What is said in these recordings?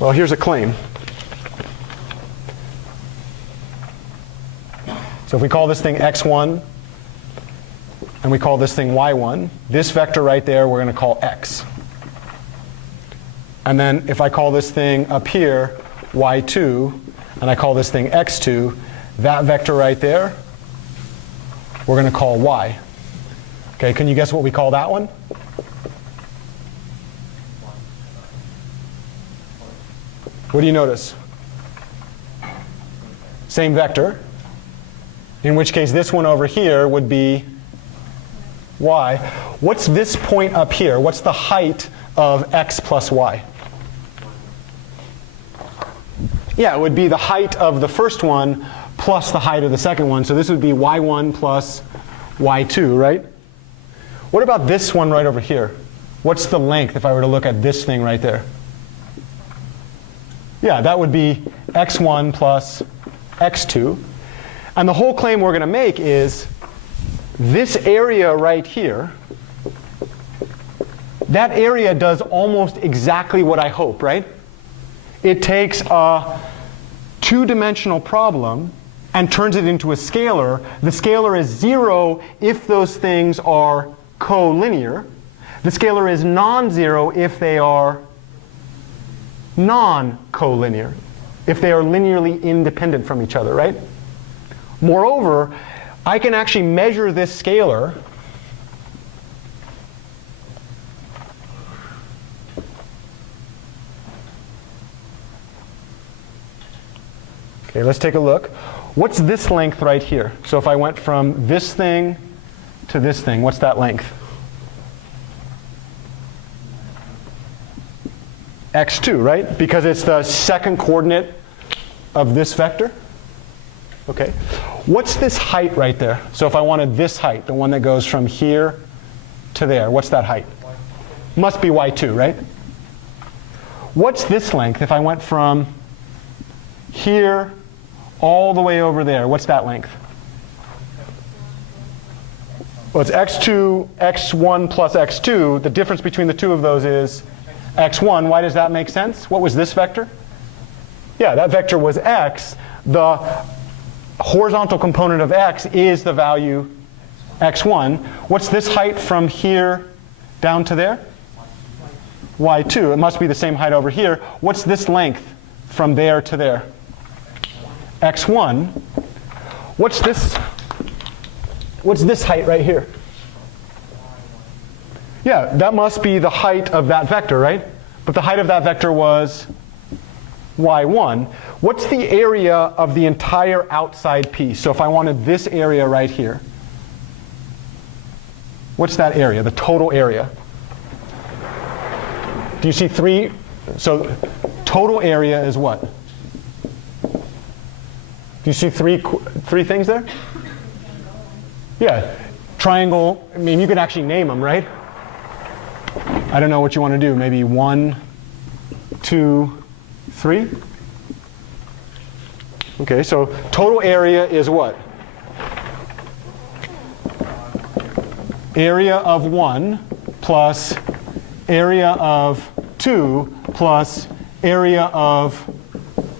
Well, here's a claim. So if we call this thing x1, and we call this thing y1, this vector right there we're going to call x. And then if I call this thing up here y2, and I call this thing x2, that vector right there we're going to call y. Okay, can you guess what we call that one? What do you notice? Same vector. In which case this one over here would be y. What's this point up here? What's the height of x plus y? Yeah, it would be the height of the first one plus the height of the second one. So this would be y1 plus y2, right? What about this one right over here? What's the length if I were to look at this thing right there? Yeah, that would be x1 plus x2. And the whole claim we're going to make is this area right here, that area does almost exactly what I hope, right? It takes a two-dimensional problem and turns it into a scalar. The scalar is 0 if those things are collinear. The scalar is non-zero if they are non-collinear, if they are linearly independent from each other, right? Moreover, I can actually measure this scalar Okay, let's take a look. What's this length right here? So if I went from this thing to this thing, what's that length? x2, right? Because it's the second coordinate of this vector. Okay. What's this height right there? So if I wanted this height, the one that goes from here to there, what's that height? Must be y2, right? What's this length if I went from here all the way over there? What's that length? Well, it's x2, x1 plus x2. The difference between the two of those is x1. Why does that make sense? What was this vector? Yeah, that vector was x. The horizontal component of x is the value x1. What's this height from here down to there? y2. It must be the same height over here. What's this length from there to there? x1. What's this height right here? Yeah, that must be the height of that vector, right? But the height of that vector was y1. What's the area of the entire outside piece? So if I wanted this area right here, what's that area, the total area? Do you see three? So total area is what? Do you see three things there? Yeah, triangle. I mean, you can actually name them, right? I don't know what you want to do. Maybe 1, 2, 3. Okay, so total area is what? Area of 1 plus area of 2 plus area of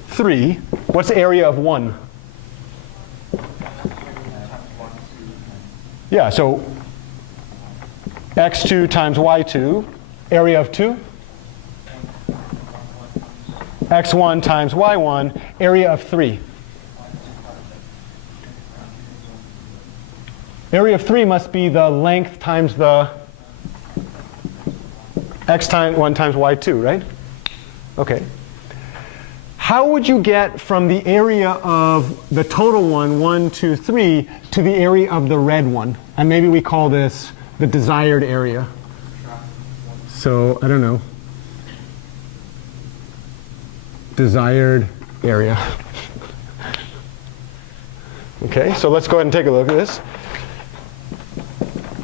3. What's the area of 1? Yeah, so x2 times y2, area of 2. x1 times y1, area of 3. Area of 3 must be the length times the x1 times y2, right? Okay. How would you get from the area of the total one, 1, 2, 3, to the area of the red one? And maybe we call this the desired area. So, I don't know. Desired area. Okay, so let's go ahead and take a look at this.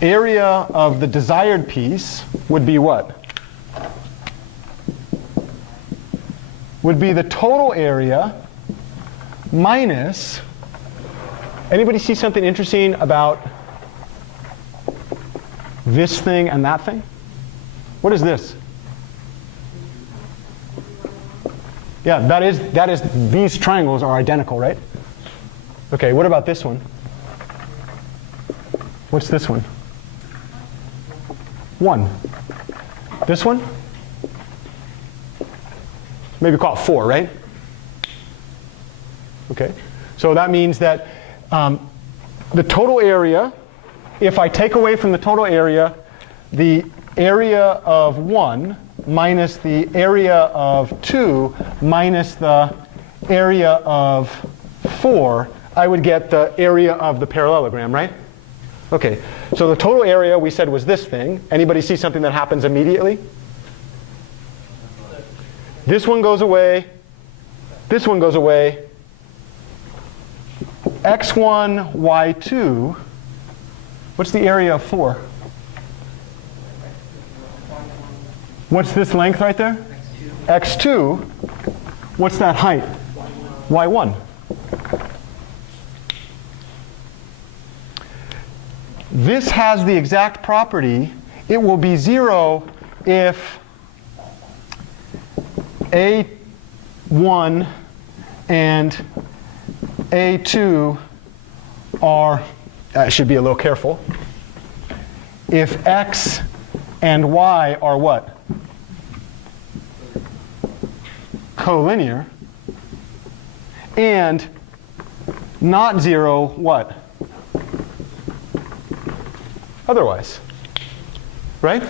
Area of the desired piece would be what? Would be the total area minus, anybody see something interesting about this thing and that thing? What is this? Yeah, that is, these triangles are identical, right? Okay, what about this one? What's this one? 1. This one? Maybe call it 4, right? Okay, so that means that the total area, if I take away from the total area the area of 1 minus the area of 2 minus the area of 4, I would get the area of the parallelogram, right? Okay, so the total area we said was this thing. Anybody see something that happens immediately? This one goes away. This one goes away. x1, y2. What's the area of 4? What's this length right there? x2. What's that height? y1. This has the exact property. It will be 0 if A1 and A2 are, I should be a little careful, if x and y are what? Collinear. And not 0 what? Otherwise, right?